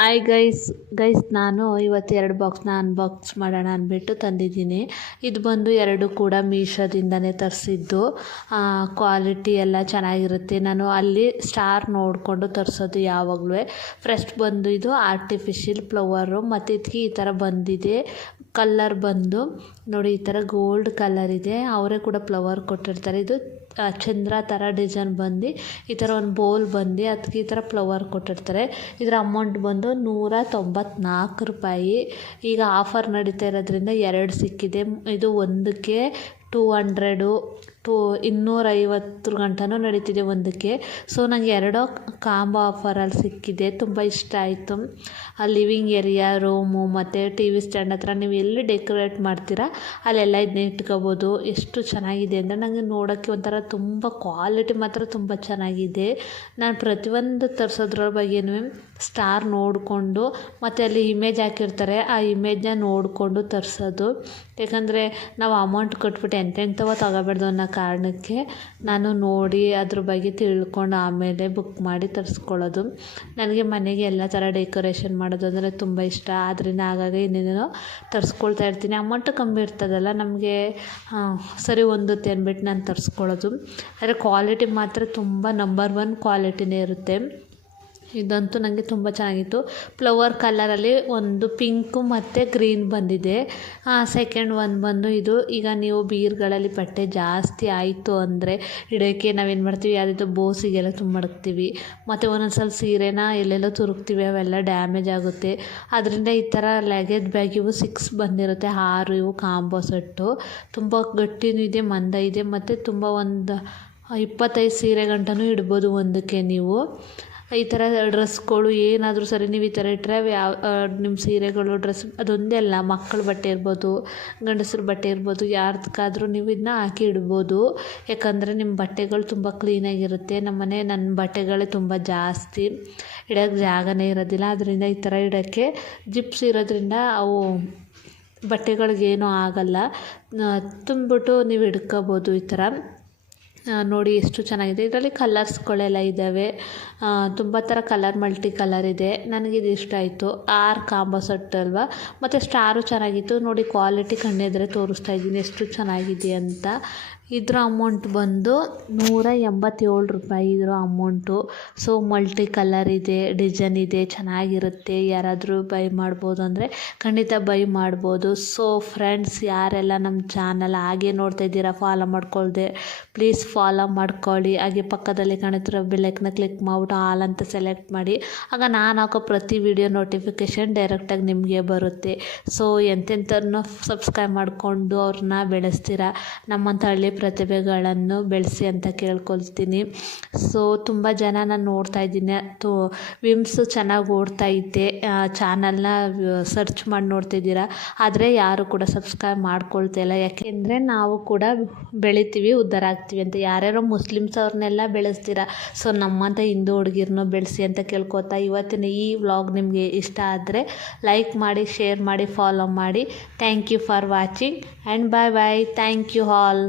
Hi guys guys ನಾನು ಇವತ್ತು ಎರಡು ಬಾಕ್ಸ್ನ ಅನ್ಬಾಕ್ಸ್ ಮಾಡೋಣ ಅಂದ್ಬಿಟ್ಟು ತಂದಿದ್ದೀನಿ. ಇದು ಬಂದು ಎರಡು ಕೂಡ ಮೀಶೋದಿಂದನೇ ತರಿಸಿದ್ದು. ಕ್ವಾಲಿಟಿ ಎಲ್ಲ ಚೆನ್ನಾಗಿರುತ್ತೆ. ನಾನು ಅಲ್ಲಿ ಸ್ಟಾರ್ ನೋಡಿಕೊಂಡು ತರಿಸೋದು ಯಾವಾಗಲೂ. ಫ್ರೆಶ್ ಬಂದು ಇದು ಆರ್ಟಿಫಿಷಿಯಲ್ ಫ್ಲವರು ಮತ್ತು ಇದಕ್ಕೆ ಈ ಥರ ಬಂದಿದೆ. ಕಲ್ಲರ್ ಬಂದು ನೋಡಿ, ಈ ಥರ ಗೋಲ್ಡ್ ಕಲರ್ ಇದೆ. ಅವರೇ ಕೂಡ ಫ್ಲವರ್ ಕೊಟ್ಟಿರ್ತಾರೆ. ಇದು ಚಂದ್ರ ಥರ ಡಿಸೈನ್ ಬಂದು, ಈ ಥರ ಒಂದು ಬೌಲ್ ಬಂದು ಅದಕ್ಕೆ ಈ ಥರ ಫ್ಲವರ್ ಕೊಟ್ಟಿರ್ತಾರೆ. ಇದರ ಅಮೌಂಟ್ ಬಂದು ನೂರ ತೊಂಬತ್ನಾಲ್ಕು ರೂಪಾಯಿ. ಈಗ ಆಫರ್ ನಡೀತಾ ಇರೋದ್ರಿಂದ ಎರಡು ಸಿಕ್ಕಿದೆ. ಇದು ಒಂದಕ್ಕೆ ಟೂ ಹಂಡ್ರೆಡು ಟೂ ಇನ್ನೂರೈವತ್ತರ ಗಂಟನೂ ನಡೀತಿದೆ ಒಂದಕ್ಕೆ. ಸೊ ನನಗೆ ಎರಡೋ ಕಾಂಬೋ ಆಫರಲ್ಲಿ ಸಿಕ್ಕಿದೆ. ತುಂಬ ಇಷ್ಟ ಆಯಿತು. ಆ ಲಿವಿಂಗ್ ಏರಿಯಾ, ರೂಮು ಮತ್ತು ಟಿ ವಿ ಸ್ಟ್ಯಾಂಡ್ ಹತ್ರ ನೀವು ಎಲ್ಲಿ ಡೆಕೋರೇಟ್ ಮಾಡ್ತೀರಾ, ಅಲ್ಲೆಲ್ಲ ಇದನ್ನ ಇಟ್ಕೋಬೋದು. ಎಷ್ಟು ಚೆನ್ನಾಗಿದೆ ಅಂದರೆ ನನಗೆ ನೋಡೋಕ್ಕೆ ಒಂಥರ ತುಂಬ ಕ್ವಾಲಿಟಿ ಮಾತ್ರ ತುಂಬ ಚೆನ್ನಾಗಿದೆ. ನಾನು ಪ್ರತಿಯೊಂದು ತರಿಸೋದ್ರ ಬಗ್ಗೆನೂ ಸ್ಟಾರ್ ನೋಡಿಕೊಂಡು ಮತ್ತು ಅಲ್ಲಿ ಇಮೇಜ್ ಹಾಕಿರ್ತಾರೆ, ಆ ಇಮೇಜ್ನ ನೋಡಿಕೊಂಡು ತರಿಸೋದು. ಯಾಕಂದರೆ ನಾವು ಅಮೌಂಟ್ ಕೊಟ್ಬಿಟ್ಟು ಎಂತೆಂಥವೋ ತಗೋಬಾರ್ದು ಅನ್ನೋ ಕಾರಣಕ್ಕೆ ನಾನು ನೋಡಿ ಅದ್ರ ಬಗ್ಗೆ ತಿಳ್ಕೊಂಡು ಆಮೇಲೆ ಬುಕ್ ಮಾಡಿ ತರಿಸ್ಕೊಳ್ಳೋದು. ನನಗೆ ಮನೆಗೆ ಎಲ್ಲ ಥರ ಡೆಕೋರೇಷನ್ ಮಾಡೋದು ಅಂದರೆ ತುಂಬ ಇಷ್ಟ. ಆದ್ದರಿಂದ ಆಗಾಗ ಏನೇನೋ ತರಿಸ್ಕೊಳ್ತಾ ಇರ್ತೀನಿ. ಅಮೌಂಟು ಕಮ್ಮಿ ಇರ್ತದಲ್ಲ, ನಮಗೆ ಸರಿ ಹೊಂದುತ್ತೆ ಅಂದ್ಬಿಟ್ಟು ನಾನು ತರಿಸ್ಕೊಳ್ಳೋದು. ಆದರೆ ಕ್ವಾಲಿಟಿ ಮಾತ್ರ ತುಂಬ ನಂಬರ್ ಒನ್ ಕ್ವಾಲಿಟಿನೇ ಇರುತ್ತೆ. ಇದಂತೂ ನನಗೆ ತುಂಬ ಚೆನ್ನಾಗಿತ್ತು. ಫ್ಲವರ್ ಕಲರಲ್ಲಿ ಒಂದು ಪಿಂಕು ಮತ್ತು ಗ್ರೀನ್ ಬಂದಿದೆ. ಸೆಕೆಂಡ್ ಒನ್ ಬಂದು ಇದು, ಈಗ ನೀವು ಬೀರ್ಗಳಲ್ಲಿ ಬಟ್ಟೆ ಜಾಸ್ತಿ ಆಯಿತು ಅಂದರೆ ಇಡೋಕ್ಕೆ ನಾವೇನು ಮಾಡ್ತೀವಿ? ಯಾವುದೇ ಬೋಸಿಗೆಲ್ಲ ತುಂಬ ಮಡಗ್ತೀವಿ. ಮತ್ತು ಒಂದೊಂದು ಸಲ ಸೀರೆನ ಎಲ್ಲೆಲ್ಲೋ ತುರುಕ್ತೀವಿ, ಅವೆಲ್ಲ ಡ್ಯಾಮೇಜ್ ಆಗುತ್ತೆ. ಅದರಿಂದ ಈ ಥರ ಲಗೇಜ್ ಬ್ಯಾಗ್ ಇವು ಸಿಕ್ಸ್ ಬಂದಿರುತ್ತೆ, ಆರು ಇವು ಕಾಂಬೋ ಸೆಟ್ಟು ತುಂಬ ಗಟ್ಟಿನೂ ಇದೆ, ಮಂದ ಇದೆ, ಮತ್ತು ತುಂಬ ಒಂದು ಇಪ್ಪತ್ತೈದು ಸೀರೆ ಗಂಟನೂ ಇಡ್ಬೋದು ಒಂದಕ್ಕೆ ನೀವು. ಈ ಥರ ಡ್ರೆಸ್ಗಳು ಏನಾದರೂ ಸರಿ ನೀವು ಈ ಥರ ಇಟ್ಟರೆ ಯಾವ ನಿಮ್ಮ ಸೀರೆಗಳು, ಡ್ರೆಸ್ ಅದೊಂದೇ ಅಲ್ಲ, ಮಕ್ಕಳ ಬಟ್ಟೆ ಇರ್ಬೋದು, ಗಂಡಸ್ರ ಬಟ್ಟೆ ಇರ್ಬೋದು ಯಾರ್ದಕ್ಕಾದರೂ ನೀವು ಇದನ್ನ ಹಾಕಿ ಇಡ್ಬೋದು. ಯಾಕಂದರೆ ನಿಮ್ಮ ಬಟ್ಟೆಗಳು ತುಂಬ ಕ್ಲೀನಾಗಿರುತ್ತೆ ನಮ್ಮ ಮನೆ ನನ್ನ ಬಟ್ಟೆಗಳೇ ತುಂಬ ಜಾಸ್ತಿ. ಇಡೋಕ್ಕೆ ಜಾಗನೇ ಇರೋದಿಲ್ಲ. ಅದರಿಂದ ಈ ಥರ ಇಡೋಕ್ಕೆ ಜಿಪ್ಸ್ ಇರೋದ್ರಿಂದ ಅವು ಬಟ್ಟೆಗಳಿಗೇನೂ ಆಗಲ್ಲ. ತುಂಬಿಬಿಟ್ಟು ನೀವು ಹಿಡ್ಕೋಬೋದು ಈ ಥರ ನೋಡಿ ಎಷ್ಟು ಚೆನ್ನಾಗಿದೆ. ಇದರಲ್ಲಿ ಕಲರ್ಸ್ಗಳೆಲ್ಲ ಇದ್ದಾವೆ. ತುಂಬ ಥರ ಕಲರ್, ಮಲ್ಟಿ ಕಲರ್ ಇದೆ. ನನಗಿದು ಇಷ್ಟ ಆಯಿತು. ಆರ್ ಕಾಂಬೋ ಸೆಟ್ ಅಲ್ವಾ? ಮತ್ತು ಸ್ಟಾರು ಚೆನ್ನಾಗಿತ್ತು. ನೋಡಿ ಕ್ವಾಲಿಟಿ ಕಣ್ಣೆದುರೇ ತೋರಿಸ್ತಾ ಇದ್ದೀನಿ. ಎಷ್ಟು ಚೆನ್ನಾಗಿದೆ ಅಂತ. ಇದ್ರ ಅಮೌಂಟ್ ಬಂದು ನೂರ ಎಂಬತ್ತೇಳು ರೂಪಾಯಿ ಇದರ ಅಮೌಂಟು ಸೊ ಮಲ್ಟಿ ಕಲರ್ ಇದೆ ಡಿಸೈನ್ ಇದೆ, ಚೆನ್ನಾಗಿರುತ್ತೆ. ಯಾರಾದರೂ ಬೈ ಮಾಡ್ಬೋದು ಅಂದರೆ ಖಂಡಿತ ಬೈ ಮಾಡ್ಬೋದು. ಸೊ ಫ್ರೆಂಡ್ಸ್ ಯಾರೆಲ್ಲ ನಮ್ಮ ಚಾನಲ್ ಹಾಗೆ ನೋಡ್ತಾ ಇದ್ದೀರಾ ಫಾಲೋ ಮಾಡ್ಕೊಳ್ದೆ ಪ್ಲೀಸ್ ಫಾಲೋ ಮಾಡ್ಕೊಳ್ಳಿ. ಹಾಗೆ ಪಕ್ಕದಲ್ಲಿ ಕಾಣುತ್ತಿರೋ ಬೆಲ್ಲೈಕನ್ನ ಕ್ಲಿಕ್ ಮಾಡ್ಬಿಟ್ಟು ಆಲ್ ಅಂತ ಸೆಲೆಕ್ಟ್ ಮಾಡಿ. ಆಗ ನಾನು ಹಾಕೋ ಪ್ರತಿ ವಿಡಿಯೋ ನೋಟಿಫಿಕೇಷನ್ ಡೈರೆಕ್ಟಾಗಿ ನಿಮಗೆ ಬರುತ್ತೆ. ಸೊ ಎಂತೆಂಥವ್ರನ್ನ ಸಬ್ಸ್ಕ್ರೈಬ್ ಮಾಡಿಕೊಂಡು ಅವ್ರನ್ನ ಬೆಳೆಸ್ತೀರಾ? ನಮ್ಮಂಥ ಹಳ್ಳಿ ಪ್ರತಿಭೆಗಳನ್ನು ಬೆಳೆಸಿ ಅಂತ ಕೇಳ್ಕೊಳ್ತೀನಿ. ಸೊ ತುಂಬ ಜನ ನಾನು ನೋಡ್ತಾ ಇದ್ದೀನಿ. ತು, ವಿಮ್ಸು ಚೆನ್ನಾಗಿ ಓಡ್ತಾ ಇದ್ದೆ ಚಾನಲ್ನ ಸರ್ಚ್ ಮಾಡಿ ನೋಡ್ತಿದ್ದೀರಾ. ಆದರೆ ಯಾರು ಕೂಡ ಸಬ್ಸ್ಕ್ರೈಬ್ ಮಾಡ್ಕೊಳ್ತಾ ಇಲ್ಲ. ಯಾಕೆಂದರೆ ನಾವು ಕೂಡ ಬೆಳಿತೀವಿ, ಉದ್ಧಾರ ಆಗ್ತೀವಿ ಅಂತ. ಯಾರ್ಯಾರೋ ಮುಸ್ಲಿಮ್ಸ್ ಅವ್ರನ್ನೆಲ್ಲ ಬೆಳೆಸ್ತೀರಾ. ಸೊ ನಮ್ಮಂಥ ಹಿಂದೂ ಹುಡುಗಿರನ್ನೂ ಬೆಳೆಸಿ ಅಂತ ಕೇಳ್ಕೊತಾ ಇವತ್ತಿನ ಈ ವ್ಲಾಗ್ ನಿಮಗೆ ಇಷ್ಟ ಆದರೆ ಲೈಕ್ ಮಾಡಿ, ಶೇರ್ ಮಾಡಿ, ಫಾಲೋ ಮಾಡಿ. Thank you for watching and bye bye thank you all